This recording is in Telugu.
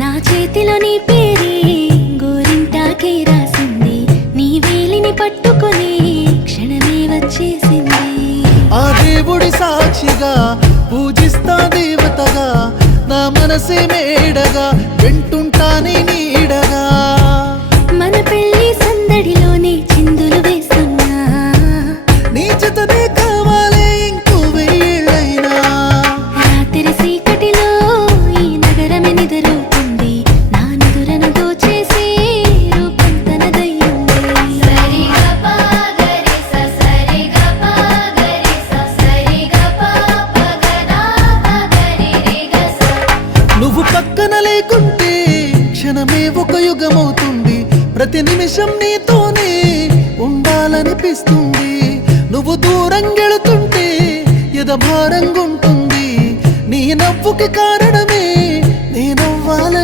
నా చేతిలో నీ పేరే గోరింటాకే రాసింది, నీ వేలిని పట్టుకొని క్షణమే వచ్చేసింది. ఆ దేవుడి సాక్షిగా పూజిస్తా దేవతగా, నా మనసే మేడగా వింటుంటానే నీడగా. మన పెళ్లి సందడిలోనే చిందులు వేస్తున్నా, నీ జతనే కావాలే ఇంకో వేళైనా. రాత్రి చీకటిలో ఈ నగరమే నిద్రపోతుంది, నా నిదురను దోచేసి రూపం తనదయ్యింది. నువ్వు పక్కన లేకుంటే క్షణమే ఒక యుగమవుతుంది, ప్రతి నిమిషం నీతోనే ఉండాలనిపిస్తుంది. నువ్వు దూరం గెళుతుంటే ఎద భారంగుంటుంది, నీ నవ్వుకి కారణం